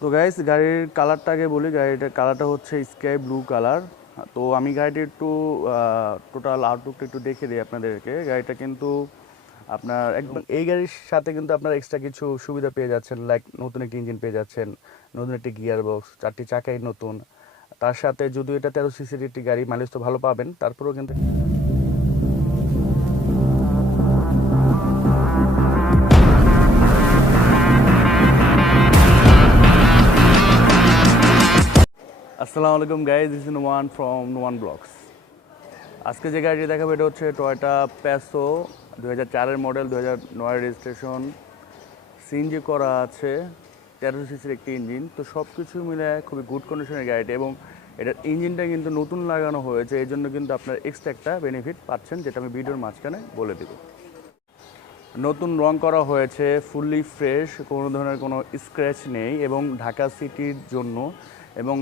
তো গাইস গাড়ির কালারটা আগে বলি গাড়িটার কালারটা হচ্ছে স্কাই ব্লু কালার তো আমি গাড়িটি একটু টোটাল আউটলুকটা একটু দেখে দিই আপনাদেরকে। গাড়িটা কিন্তু আপনার একদম, এই গাড়ির সাথে কিন্তু আপনার এক্সট্রা কিছু সুবিধা পেয়ে যাচ্ছেন লাইক নতুন একটি ইঞ্জিন পেয়ে যাচ্ছেন, নতুন একটি গিয়ার বক্স চারটি চাকাই নতুন। তার সাথে যদিও এটা তেরো সিসির একটি গাড়ি মাইলেজ তো ভালো পাবেন, তারপরেও কিন্তু আসসালামু আলাইকুম guys is in one from one blogs আজকে যে গাড়িটি দেখাবো, এটা হচ্ছে টয়টা প্যাসো দু চারের মডেল দু হাজার নয় রেজিস্ট্রেশন সিএনজি করা আছে, তেরোশো সিসির একটি ইঞ্জিন তো সব কিছু মিলে খুবই গুড কন্ডিশনের গাড়িটি এবং এটার ইঞ্জিনটা কিন্তু নতুন লাগানো হয়েছে, এই জন্য কিন্তু আপনার এক্সট্রা একটা বেনিফিট পাচ্ছেন, যেটা আমি ভিডিওর মাঝখানে বলে দেবো। নতুন রং করা হয়েছে ফুললি ফ্রেশ কোনো ধরনের কোনো স্ক্র্যাচ নেই এবং ঢাকা সিটির জন্য এবং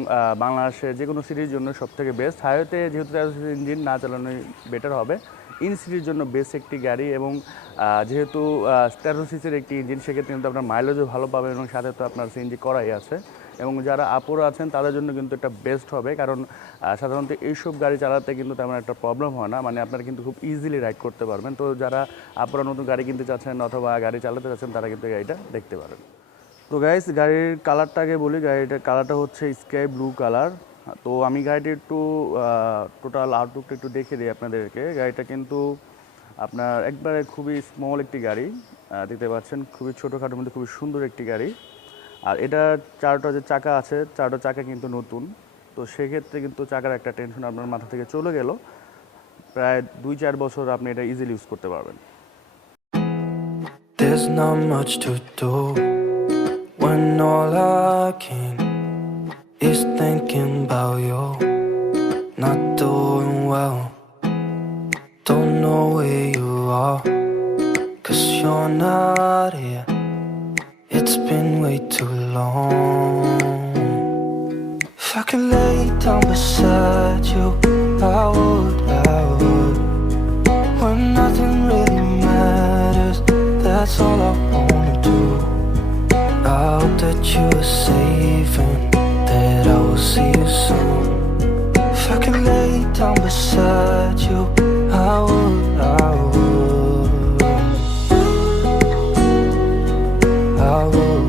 বাংলাদেশের যে কোনো সিটির জন্য সব থেকে বেস্ট হাইওয়েতে যেহেতু তেরো ইঞ্জিন না চালানোই বেটার হবে। ইন সিটির জন্য বেস্ট একটি গাড়ি এবং যেহেতু তেরো সিসির একটি ইঞ্জিন সেক্ষেত্রে কিন্তু আপনার মাইলেজও ভালো পাবেন এবং সাথে তো আপনার সিএনজি করাই আছে। এবং যারা আপুর আছেন, তাদের জন্য কিন্তু এটা বেস্ট হবে। কারণ সাধারণত এইসব গাড়ি চালাতে কিন্তু তেমন একটা প্রবলেম হয় না। মানে আপনারা কিন্তু খুব ইজিলি রাইড করতে পারবেন। তো যারা আপুরা নতুন গাড়ি কিনতে চাচ্ছেন অথবা গাড়ি চালাতে চাচ্ছেন, তারা কিন্তু গাড়িটা দেখতে পারেন। তো গাইস গাড়ির কালারটা আগে বলি গাড়িটার কালারটা হচ্ছে স্কাই ব্লু কালার তো আমি গাড়িটি একটু টোটাল আউটলুকটা একটু দেখে দিই আপনাদেরকে। গাড়িটা কিন্তু আপনার একবারে খুবই স্মল একটি গাড়ি। দেখতে পাচ্ছেন, খুবই ছোটোখাটোর মধ্যে খুবই সুন্দর একটি গাড়ি। আর এটা চারটা যে চাকা আছে, চারটা চাকা কিন্তু নতুন। তো সেক্ষেত্রে কিন্তু চাকার একটা টেনশন আপনার মাথা থেকে চলে গেল। প্রায় দুই চার বছর আপনি এটা ইজিলি ইউজ করতে পারবেন। There's not much to do when all I can is thinking about you. Not doing well, don't know where you are, cause you're not here. It's been way too long. If I could lay down beside you, I would, I would. When nothing really matters, that's all I hope that you safe and that I will see you soon. If I could lay down beside you, I would, I would. I would.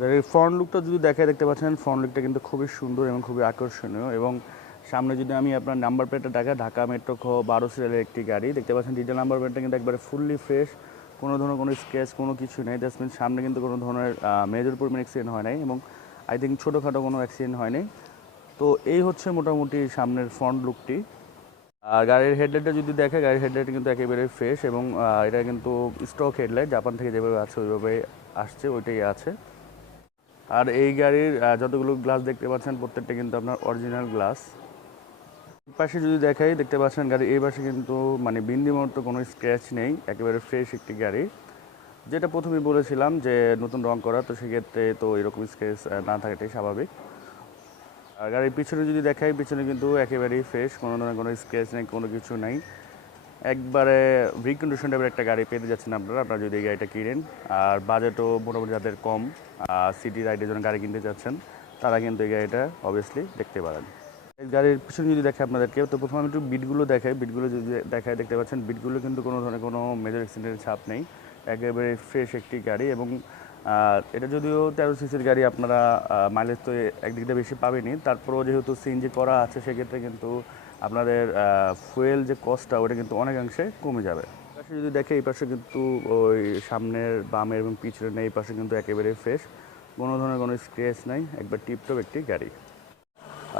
গাড়ির front লুকটা যদি দেখায় দেখতে পাচ্ছেন front লুকটা কিন্তু খুবই সুন্দর এবং খুবই আকর্ষণীয় এবং সামনে যদি আমি আপনার নাম্বার প্লেটটা দেখা ঢাকা মেট্রো খ বারো সিরিয়ালের একটি গাড়ি দেখতে পাচ্ছেন ডিটেল নাম্বার প্লেটটা কিন্তু একবারে ফুললি ফ্রেশ কোনো ধরনের কোনো স্কেচ কোনো কিছু নেই। দ্যাটস মিন সামনে কিন্তু কোনো ধরনের মেজর পরিমাণ অ্যাক্সিডেন্ট হয় নাই এবং আই থিঙ্ক ছোটোখাটো কোনো অ্যাক্সিডেন্ট হয়নি তো এই হচ্ছে মোটামুটি সামনের ফ্রন্ট লুকটি আর গাড়ির হেডলাইটটা যদি দেখে, গাড়ির হেডলাইট কিন্তু একেবারে ফ্রেশ এবং এটা কিন্তু স্টক হেডলাইট জাপান থেকে যেভাবে আছে, ওইভাবে আসছে, ওইটাই আছে। আর এই গাড়ির যতগুলো গ্লাস দেখতে পাচ্ছেন, প্রত্যেকটা কিন্তু আপনার অরিজিনাল গ্লাস পাশে যদি দেখাই, দেখতে পাচ্ছেন গাড়ি, এই পাশে কিন্তু মানে বিন্দিমতো কোনো স্ক্র্যাচ নেই, একেবারে ফ্রেশ একটি গাড়ি। যেটা প্রথমে বলেছিলাম যে নতুন রং করা, তো সেক্ষেত্রে তো এরকম স্ক্র্যাচ না থাকাটাই স্বাভাবিক। আর গাড়ির পিছনে যদি দেখাই, পিছনে কিন্তু একেবারেই ফ্রেশ কোনো ধরনের কোনো স্ক্র্যাচ নেই, কোনো কিছু নাই। একবারে রিকন্ডিশন টাইপের একটা গাড়ি পেতে যাচ্ছেন আপনারা আপনারা যদি এই গাড়িটা কিনেন। আর বাজেটও মোটামুটি যাদের কম সিটি রাইডের জন্য গাড়ি কিনতে চাচ্ছেন, তারা কিন্তু এই গাড়িটা অবভিয়াসলি দেখতে পারেন। গাড়ির পিছনে যদি দেখে আপনাদেরকে, তো প্রথমে আমি একটু বিটগুলো দেখাই। বিটগুলো যদি দেখায় দেখতে পাচ্ছেন বিটগুলো কিন্তু কোনো ধরনের কোনো মেজর অ্যাক্সিডেন্টের ছাপ নেই। একেবারে ফ্রেশ একটি গাড়ি এবং এটা যদিও তেরো সিসির গাড়ি আপনারা মাইলেজ তো একদিক দিয়ে বেশি পাবেনই। তারপরেও যেহেতু সিএনজি করা আছে, সেক্ষেত্রে কিন্তু আপনাদের ফুয়েল যে কস্টটা ওটা কিন্তু অনেকাংশে কমে যাবে। পাশে যদি দেখে, এই পাশে কিন্তু ওই সামনের বামের এবং পিছনের, এই পাশে কিন্তু একেবারে ফ্রেশ কোনো ধরনের কোনো স্ক্র্যাচ নাই, একবার টিপটপ একটি গাড়ি।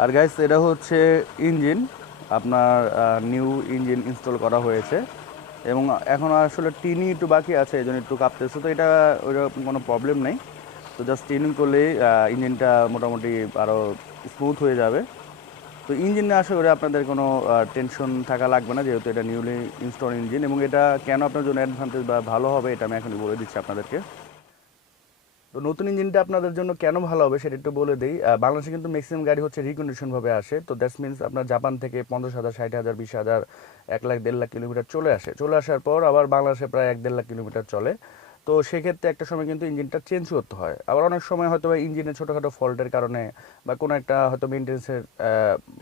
আর গাইস এটা হচ্ছে ইঞ্জিন আপনার নিউ ইঞ্জিন ইনস্টল করা হয়েছে। এবং এখন আসলে টিনিং একটু বাকি আছে, এই জন্য একটু কাঁপতেছে। তো এটা ওইরকম কোনো প্রবলেম নেই। তো জাস্ট টিনিং করলেই ইঞ্জিনটা মোটামুটি আরও স্মুথ হয়ে যাবে। তো ইঞ্জিন ইঞ্জিনে আসলে করে আপনাদের কোনো টেনশন থাকা লাগবে না, যেহেতু এটা নিউলি ইনস্টল ইঞ্জিন এবং এটা কেন আপনার জন্য অ্যাডভান্টেজ বা ভালো হবে, এটা আমি এখন বলে দিচ্ছি আপনাদেরকে। তো নতুন ইঞ্জিনটা আপনাদের জন্য কেন ভালো হবে সেটা একটু বলে দিই। বাংলাদেশে কিন্তু ম্যাক্সিমাম গাড়ি হচ্ছে রিকন্ডিশন ভাবে আসে। তো দ্যাটস মিনস আপনার জাপান থেকে পঞ্চাশ হাজার, ষাট হাজার, বিশ হাজার, এক লাখ, দেড় লাখ কিলোমিটার চলে আসে। চলে আসার পর আবার বাংলাদেশে প্রায় এক, দেড় লাখ কিলোমিটার চলে। তো সেক্ষেত্রে একটা সময় কিন্তু ইঞ্জিনটা চেঞ্জ করতে হয়। আবার অনেক সময় হয়তো ইঞ্জিনের ছোটোখাটো ফল্টের কারণে বা কোনো একটা হয়তো মেনটেন্সের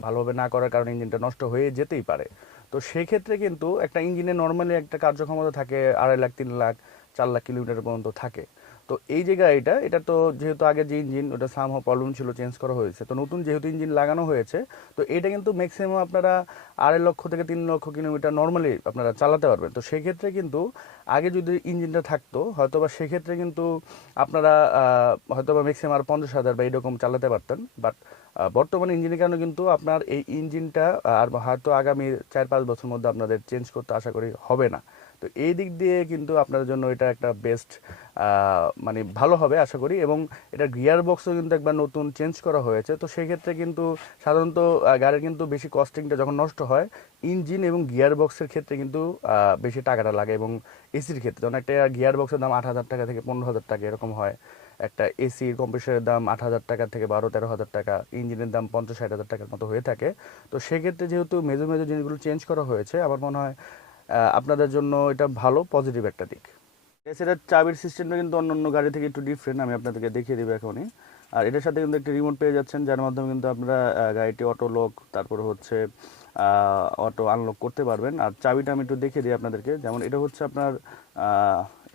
ভালোভাবে না করার কারণে ইঞ্জিনটা নষ্ট হয়ে যেতেই পারে। তো সেক্ষেত্রে কিন্তু একটা ইঞ্জিনে নর্মালি একটা কার্যক্ষমতা থাকে আড়াই লাখ, তিন লাখ, চার লাখ কিলোমিটার পর্যন্ত থাকে। তো এই যে গাড়িটা, এটা তো যেহেতু আগে যে ইঞ্জিন, ওটা সাম প্রবলেম ছিল চেঞ্জ করা হয়েছে। তো নতুন যেহেতু ইঞ্জিন লাগানো হয়েছে, তো এটা কিন্তু ম্যাক্সিমাম আপনারা আড়াই লক্ষ থেকে তিন লক্ষ কিলোমিটার নর্মালি আপনারা চালাতে পারবেন। তো সেক্ষেত্রে কিন্তু আগে যদি ইঞ্জিনটা থাকতো হয়তো বা সেক্ষেত্রে কিন্তু আপনারা হয়তো বা ম্যাক্সিমাম আর পঞ্চাশ হাজার বা এরকম চালাতে পারতেন। বাট বর্তমানে ইঞ্জিনের কারণে কিন্তু আপনার এই ইঞ্জিনটা, আর হয়তো আগামী চার পাঁচ বছর মধ্যে আপনাদের চেঞ্জ করতে আশা করি হবে না। তো এই দিক দিয়ে কিন্তু আপনার জন্য এটা একটা বেস্ট মানে ভালো হবে আশা করি। এবং এটা গিয়ার বক্সও কিন্তু একবার নতুন চেঞ্জ করা হয়েছে। তো সেক্ষেত্রে কিন্তু সাধারণত গাড়ির কিন্তু বেশি কস্টিংটা যখন নষ্ট হয় ইঞ্জিন এবং গিয়ার বক্সের ক্ষেত্রে কিন্তু বেশি টাকাটা লাগে এবং এসির ক্ষেত্রে। যেমন একটা গিয়ার বক্সের দাম আট হাজার টাকা থেকে পনেরো হাজার টাকা এরকম হয়। একটা এসির কম্প্রেসারের দাম আট হাজার টাকা থেকে বারো তেরো হাজার টাকা, ইঞ্জিনের দাম পঞ্চাশ ষাট হাজার টাকার মতো হয়ে থাকে। তো সেক্ষেত্রে যেহেতু মেজর মেজর জিনিসগুলো চেঞ্জ করা হয়েছে, আমার মনে হয় আপনাদের জন্য এটা ভালো পজিটিভ একটা দিক। এছাড়া চাবির সিস্টেমটা কিন্তু অন্য অন্য গাড়ি থেকে একটু ডিফারেন্ট আমি আপনাদেরকে দেখিয়ে দেবো এখনই। আর এটার সাথে কিন্তু একটা রিমোট পেয়ে যাচ্ছেন, যার মাধ্যমে কিন্তু আপনারা গাড়িটি অটো লক তারপর হচ্ছে অটো আনলক করতে পারবেন। আর চাবিটা আমি একটু দেখিয়ে দিই আপনাদেরকে। যেমন এটা হচ্ছে আপনার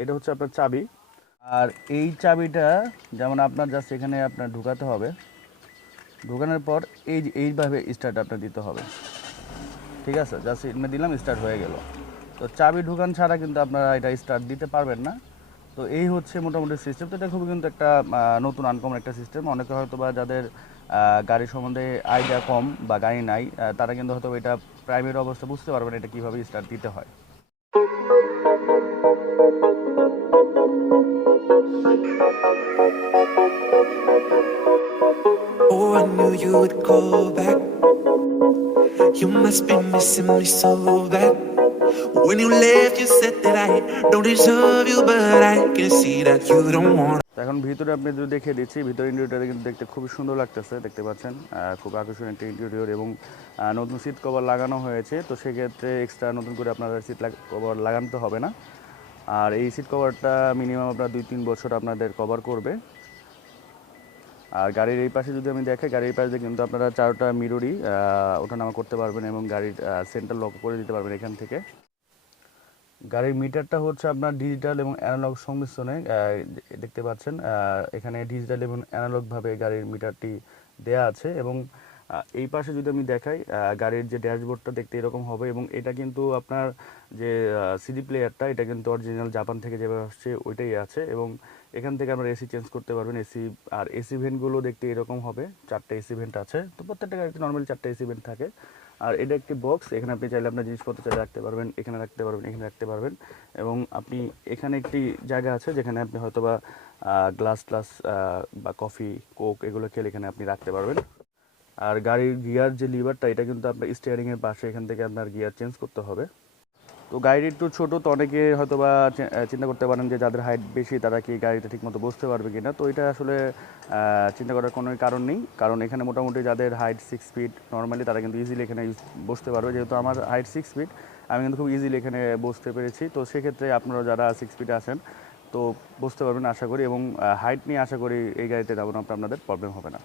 এটা হচ্ছে আপনার চাবি। আর এই চাবিটা, যেমন আপনার জাস্ট এখানে আপনার ঢুকাতে হবে। ঢুকানোর পর এই এইভাবে স্টার্ট আপনার দিতে হবে। ঠিক আছে? জাস্ট এখানে দিলাম স্টার্ট হয়ে গেল। তো চাবি ঢুকান ছাড়া কিন্তু আপনারা এটা স্টার্ট দিতে পারবেন না তো এই হচ্ছে মোটামুটি সিস্টেম তো এটা খুবই কিন্তু একটা নতুন আনকমন একটা সিস্টেম অনেকে হয়তো বা যাদের গাড়ি সম্বন্ধে আইডিয়া কম বা গাড়ি নাই তারা কিন্তু হয়তো এটা প্রাইভেট অবস্থা বুঝতে পারবেন এটা কীভাবে স্টার্ট দিতে হয় Oh, I knew you would go back. You must be missing me so bad. When you left, you said that I don't deserve you, but I can see that you don't want. এখন ভিতরে আপনি যদি দেখিয়ে দিচ্ছি ভিতরে ইন্টেরিয়রটা কিন্তু দেখতে খুবই সুন্দর লাগতেছে দেখতে পাচ্ছেন। খুব আকর্ষণীয় একটা ইন্টেরিয়র এবং নতুন সিট কভার লাগানো হয়েছে তো সেক্ষেত্রে এক্সট্রা নতুন করে আপনাদের সিট কভার লাগাতে হবে না। আর এই সিট কভারটা মিনিমাম আপনার দুই তিন বছর আপনাদের কভার করবে। আর গাড়ির এই পাশে যদি আমি দেখাই গাড়ির পাশে কিন্তু আপনারা চারটা মিররই ওঠানামা করতে পারবেন এবং গাড়ির সেন্টার লক করে দিতে পারবেন এখান থেকে। গাড়ির মিটারটা হচ্ছে আপনার ডিজিটাল এবং অ্যানালগ সংমিশ্রণে দেখতে পাচ্ছেন এখানে ডিজিটাল এবং অ্যানালগভাবে গাড়ির মিটারটি দেয়া আছে এবং এই পাশে যদি আমি দেখাই গাড়ির যে ড্যাশবোর্ডটা দেখতে এরকম হবে এবং এটা কিন্তু আপনার যে সিডি প্লেয়ারটা এটা কিন্তু অরিজিনাল জাপান থেকে যেভাবে আসছে, ওইটাই আছে এবং এখান থেকে আপনারা এসি চেঞ্জ করতে পারবেন এসি আর এসি ভেন্টগুলো দেখতে এরকম হবে, চারটে এসি ভেন্ট আছে। তো প্রত্যেকটা গাড়িতে নর্মালি চারটে এসি ভেন্ট থাকে। আর এটা একটি বক্স এখানে আপনি চাইলে আপনার জিনিসপত্র চাইলে রাখতে পারবেন, এখানে রাখতে পারবেন, এখানে রাখতে পারবেন। এবং আপনি এখানে একটি জায়গা আছে, যেখানে আপনি হয়তো বা গ্লাস ট্লাস বা কফি কোক এগুলো খেলে এখানে আপনি রাখতে পারবেন। আর গাড়ির গিয়ার যে লিভারটা এটা কিন্তু আপনার স্টিয়ারিংয়ের পাশে এখান থেকে আপনার গিয়ার চেঞ্জ করতে হবে। তো গাড়ি একটু ছোটো, তো অনেকে হয়তো বা চিন্তা করতে পারেন যে যাদের হাইট বেশি, তারা কি গাড়িতে ঠিকমতো বসতে পারবে কিনা। তো এটা আসলে চিন্তা করার কোনো কারণ নেই। কারণ এখানে মোটামুটি যাদের হাইট সিক্স ফিট নর্মালি তারা কিন্তু ইজিলি এখানে বসতে পারবে। যেহেতু আমার হাইট সিক্স ফিট আমি কিন্তু খুব ইজিলি এখানে বসতে পেরেছি। তো সেক্ষেত্রে আপনারা যারা সিক্স ফিটে আছেন, তো বসতে পারবেন আশা করি। এবং হাইট নিয়ে আশা করি এই গাড়িতে তেমন আপনাদের প্রবলেম হবে না।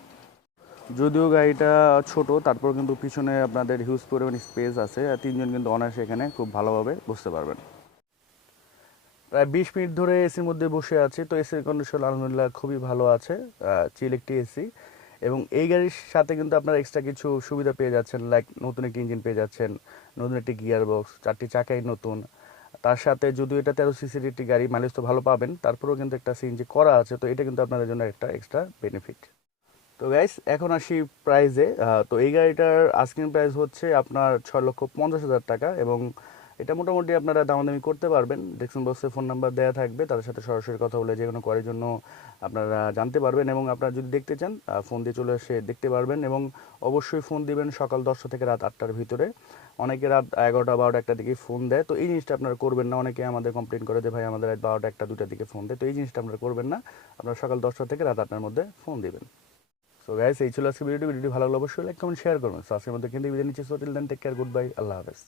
যদিও গাড়িটা ছোট, তারপর কিন্তু পিছনে আপনাদের হিউজ পরিমাণ স্পেস আছে, আর তিনজন কিন্তু অনায়াসে এখানে খুব ভালোভাবে বসতে পারবেন। প্রায় বিশ মিনিট ধরে এসির মধ্যে বসে আছি, তো এসির কন্ডিশন আলহামদুলিল্লাহ খুবই ভালো আছে চিল একটি এসি এবং এই গাড়ির সাথে কিন্তু আপনারা এক্সট্রা কিছু সুবিধা পেয়ে যাচ্ছেন লাইক নতুন একটি ইঞ্জিন পেয়ে যাচ্ছেন, নতুন একটি গিয়ার বক্স চারটি চাকাই নতুন। তার সাথে যদিও এটা তেরো সিসির একটি গাড়ি মাইলেজ তো ভালো পাবেন, তারপরেও কিন্তু একটা সিএনজি করা আছে, তো এটা কিন্তু আপনাদের জন্য একটা এক্সট্রা বেনিফিট তো গাইস এখন আসি প্রাইজে তো এই গাড়িটার আস্কিং প্রাইস হচ্ছে আপনার ছয় লক্ষ পঞ্চাশ হাজার টাকা এবং এটা মোটামুটি আপনারা দামাদামি করতে পারবেন। ডেক্সন বক্সে ফোন নাম্বার দেওয়া থাকবে, তাদের সাথে সরাসরি কথা বলে যে কোনো করার জন্য আপনারা জানতে পারবেন এবং আপনারা যদি দেখতে চান ফোন দিয়ে চলে এসে দেখতে পারবেন এবং অবশ্যই ফোন দিবেন সকাল দশটা থেকে রাত আটটার ভিতরে। অনেকে রাত এগারোটা, বারোটা একটা দিকে ফোন দেয়। তো এই জিনিসটা আপনারা করবেন না। অনেকে আমাদের কমপ্লেন করে যে, ভাই, আমাদের রাত বারোটা একটা দুটার দিকে ফোন দেয়। তো এই জিনিসটা আপনারা করবেন না। আপনারা সকাল দশটা থেকে রাত আটটার মধ্যে ফোন দিবেন। সো গাইস এই ছিল আজকে ভিডিওটি ভিডিওটি ভালো লাগলে অবশ্যই লাইক কমেন্ট শেয়ার করবেন সো আজকের মধ্যে কিন্তু বিদায় নিচ্ছি। So till then take care goodbye আল্লাহ হাফেজ।